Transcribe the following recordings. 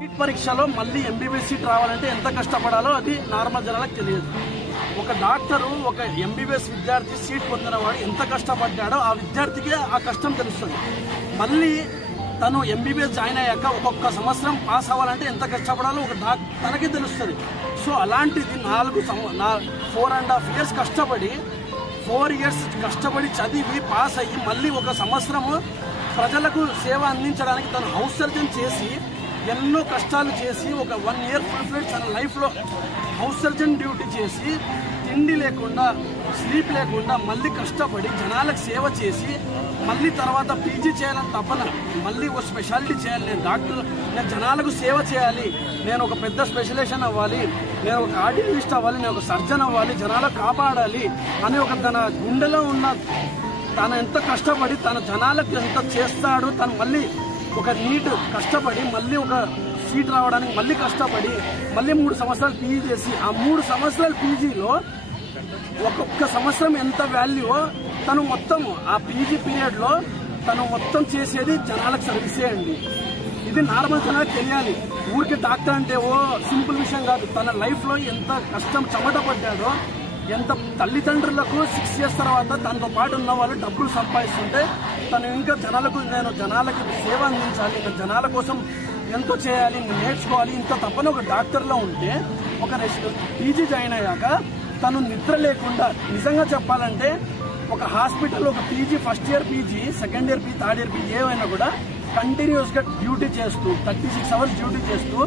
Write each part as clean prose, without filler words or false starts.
Neat పరీక్షలో మళ్ళీ MBBS seat రావాలంటే ఎంత కష్టపడాలో అది నార్మల్ జనాలకు తెలియదు. ఒక డాక్టరు, ఒక ఎంబీబీఎస్ విద్యార్థి సీట్ పొందిన వాడు ఎంత కష్టపడ్డాడో ఆ విద్యార్థికి ఆ కష్టం తెలుస్తుంది. మళ్ళీ తను ఎంబీబీఎస్ జాయిన్ అయ్యాక ఒక్కొక్క సంవత్సరం పాస్ అవ్వాలంటే ఎంత కష్టపడాలో తనకి తెలుస్తుంది. సో అలాంటిది 4.5 years కష్టపడి 4 years కష్టపడి చదివి పాస్ అయ్యి మళ్ళీ ఒక సంవత్సరము ప్రజలకు సేవ అందించడానికి తను హౌస్ సర్జన్ చేసి ఎన్నో కష్టాలు చేసి ఒక 1 year ఫుల్ ఫ్లెడ్జ్ తన లైఫ్లో హౌస్ సర్జన్ డ్యూటీ చేసి తిండి లేకుండా స్లీప్ లేకుండా మళ్ళీ కష్టపడి జనాలకు సేవ చేసి మళ్ళీ తర్వాత పీజీ చేయాలని తపన, మళ్ళీ ఒక స్పెషాలిటీ చేయాలి, నేను జనాలకు సేవ చేయాలి, నేను ఒక పెద్ద స్పెషలైజేషన్ అవ్వాలి, నేను ఒక కార్డియాలజిస్ట్ అవ్వాలి, నేను ఒక సర్జన్ అవ్వాలి, జనాలకు కాపాడాలి అని ఒక తన గుండెలో ఉన్న తను ఎంత కష్టపడి తన జనాలకు ఎంత చేస్తాడు. తను మళ్ళీ ఒక నీట్ కష్టపడి మళ్ళీ ఒక సీట్ రావడానికి మళ్ళీ కష్టపడి మళ్ళీ 3 సంవత్సరాలు పీజీ చేసి ఆ 3 సంవత్సరాల పీజీలో ఒక్కొక్క సంవత్సరం ఎంత వాల్యూ తను మొత్తం ఆ పీజీ పీరియడ్లో తను మొత్తం చేసేది జనాలకు సర్వీసే అండి. ఇది నార్మల్ జనాలకు తెలియాలి. ఊరికి డాక్టర్ అంటే ఓ సింపుల్ విషయం కాదు. తన లైఫ్లో ఎంత కష్టం చెమట పడ్డాడో, ఎంత తల్లిదండ్రులకు 6 years తర్వాత తనతో పాటు ఉన్న వాళ్ళు డబ్బులు సంపాదిస్తుంటే తను ఇంకా నేను జనాలకి సేవ అందించాలి, నేను జనాల కోసం ఎంతో చేయాలి, నేను నేర్చుకోవాలి, ఇంత తప్పని ఒక డాక్టర్లో ఉంటే ఒక పీజీ జాయిన్ అయ్యాక తను నిద్ర లేకుండా, నిజంగా చెప్పాలంటే ఒక హాస్పిటల్ ఒక PG first year PG, second year PG, third year PG ఏమైనా కూడా కంటిన్యూస్గా డ్యూటీ చేస్తూ 36 hours డ్యూటీ చేస్తూ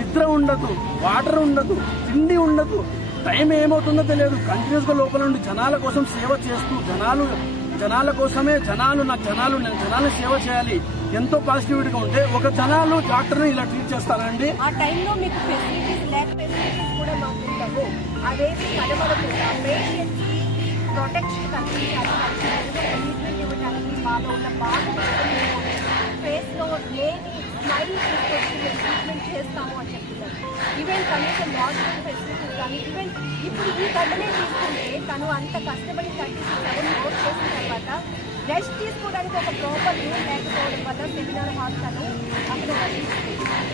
నిద్ర ఉండదు, వాటర్ ఉండదు, తిండి ఉండదు, టైం ఏమవుతుందో తెలియదు, కంటిన్యూస్గా లోపల ఉండి జనాల కోసం సేవ చేస్తూ జనాల కోసమే నేను జనాలు సేవ చేయాలి ఎంతో పాజిటివిటీగా ఉంటే ఒక జనాలు డాక్టర్ని ఇలా ట్రీట్ చేస్తారండి. ఆ టైంలో మీకు ఫెసిలిటీస్ కూడా మాకు ఉండవు. అవేవి కనబడకుండా పేషెంట్స్ కి ప్రొటెక్షన్ ట్రీట్మెంట్ ఇవ్వడానికి మాలో ఉన్న బాధ ఫేస్ లో లేని స్మైల్ తీసుకొచ్చి ట్రీట్మెంట్ చేస్తాము అని చెప్తున్నారు. ఈవెన్ కనీసం వాష్రూమ్ ఫెసిలిటీస్ కానీ ఈవెన్ ఇప్పుడు ఈ గడ్డనే తీసుకుంటే తను అంత కష్టపడి 36 hours వర్క్ చేసిన తర్వాత రెస్ట్ తీసుకోవడానికి ఒక ప్రాపర్ రూమ్ లేకపోవడం వల్ల సెమినార్ హాల్ తను అక్కడ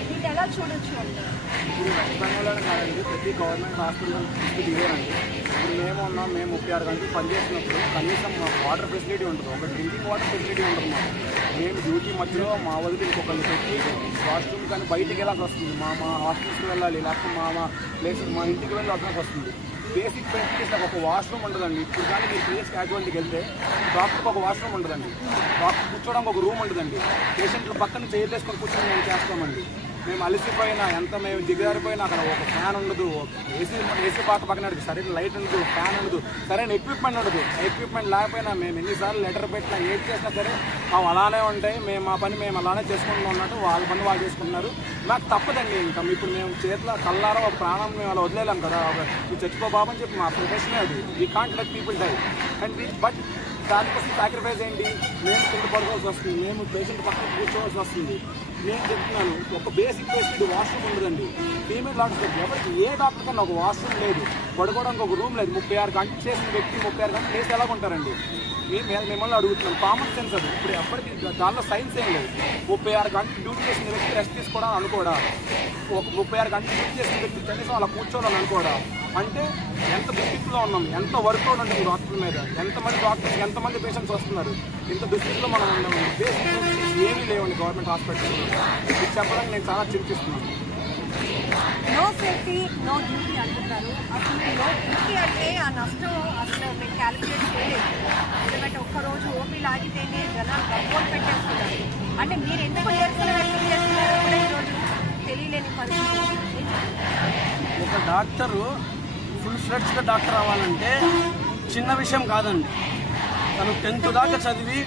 వీటి ఎలా చూడొచ్చు అంటే ఇప్పుడు వెస్ట్ బెంగాల్లోనే కాదండి, ప్రతి గవర్నమెంట్ హాస్పిటల్ ఇదేనండి. ఇప్పుడు మేము 36 గంటలు పనిచేసినప్పుడు కనీసం మాకు వాటర్ ఫెసిలిటీ ఉంటుంది, ఒక డ్రింకింగ్ వాటర్ ఫెసిలిటీ ఉంటుంది. మేము డ్యూటీ మధ్యలో మా వదిలి ఇంకొకళ్ళు పెట్టి వాష్రూమ్ కానీ బయటికి వెళ్ళాల్సి వస్తుంది, మా హాస్పిటల్స్కి వెళ్ళాలి, లేకపోతే మా ఇంటికి వెళ్ళి వదలాల్సి వస్తుంది. బేసిక్ ఫెసిలిటీస్ ఒక వాష్రూమ్ ఉండదండి. ఇప్పుడు కానీ మీరు పిఎస్ క్యాజువాలిటీకి వెళ్తే డాక్టర్కి ఒక వాష్రూమ్ ఉండదండి, డాక్టర్ కూర్చోవడానికి ఒక రూమ్ ఉండదండి, పేషెంట్లు పక్కన చైర్ వేసుకొని కూర్చొని మేము చేస్తామండి. మేము అలసిపోయినా మేము దిగారిపోయినా అక్కడ ఒక ఫ్యాన్ ఉండదు, ఏసీ పక్కన ఉండదు, సరైన లైట్ ఉండదు, ఫ్యాన్ ఉండదు, సరైన ఎక్విప్మెంట్ ఉండదు. ఎక్విప్మెంట్ లేకపోయినా మేము ఎన్నిసార్లు లెటర్ పెట్టినా ఏది చేసినా సరే అవి అలానే ఉంటాయి. మా పని మేము అలానే చేసుకుంటూ ఉన్నట్టు వాళ్ళ పని వాళ్ళు చేసుకుంటున్నారు. నాకు తప్పదండి. ఇంకా ఇప్పుడు మేము చేతిలో కల్లారా ఒక ప్రాణం మేము అలా వదిలేలాం కదా, మీరు చచ్చిపో బాబని చెప్పి మా ప్రొఫెషనే అది. We can't let people die and but దానికోసం సాక్రిఫైస్ ఏంటి, మేము కింద పడుకోవాల్సి వస్తుంది, మేము పేషెంట్ పక్కన కూర్చోవాల్సి వస్తుంది. నేను చెప్తున్నాను, ఒక బేసిక్ ఫెసిలిటీ వాష్రూమ్ ఉండదండి. ఫీమేల్ డాక్టర్స్ ఎవరికి ఏ డాక్టర్ కన్నా ఒక వాష్రూమ్ లేదు, పడుకోవడానికి ఒక రూమ్ లేదు. 36 గంటలు చేసిన వ్యక్తి 36 గంటలు చేసి ఎలా ఉంటారండి? మిమ్మల్ని అడుగుతున్నాను, కామన్ సెన్స్ అది. ఇప్పుడు ఎప్పటికీ దానిలో సైన్స్ ఏం లేదు. 36 గంటలు డ్యూటీ చేసిన వ్యక్తి రెస్ట్ తీసుకోవడానికి అనుకోడా, ఒక 36 గంటలు డ్యూటీ చేసిన వ్యక్తి కనీసం అలా కూర్చోవాలని అనుకోడా? అంటే ఎంత దుస్థితిలో ఉన్నాం, ఎంత వర్క్ లోడ్ ఉంటుంది డాక్టర్ మీద, ఎంతమంది పేషెంట్స్ వస్తున్నారు, ఇంత దుస్థితిలో మనం ఉన్నాము. బేసిక్ ఏమీ లేవండి గవర్నమెంట్ హాస్పిటల్. ఇది చెప్పడానికి నేను చాలా చింతిస్తున్నాను. నో సేఫ్టీ నో డ్యూటీ అంటున్నారు. అసలు నో డ్యూటీ అంటే ఆ నష్టం అసలు మేము క్యాలిక్యులేట్ చేయలేదు. ఎందుకంటే ఒక్కరోజు ఓపీ లాగితేనే జనాలు గబ్బోలు పెట్టేస్తున్నారు. అంటే మీరు ఎందుకు చేస్తున్నారో కూడా ఈరోజు తెలియలేని పరిస్థితి. ఒక డాక్టరు ఫుల్ ఫ్లెడ్జ్గా డాక్టర్ అవ్వాలంటే చిన్న విషయం కాదండి. తను 10th దాకా చదివి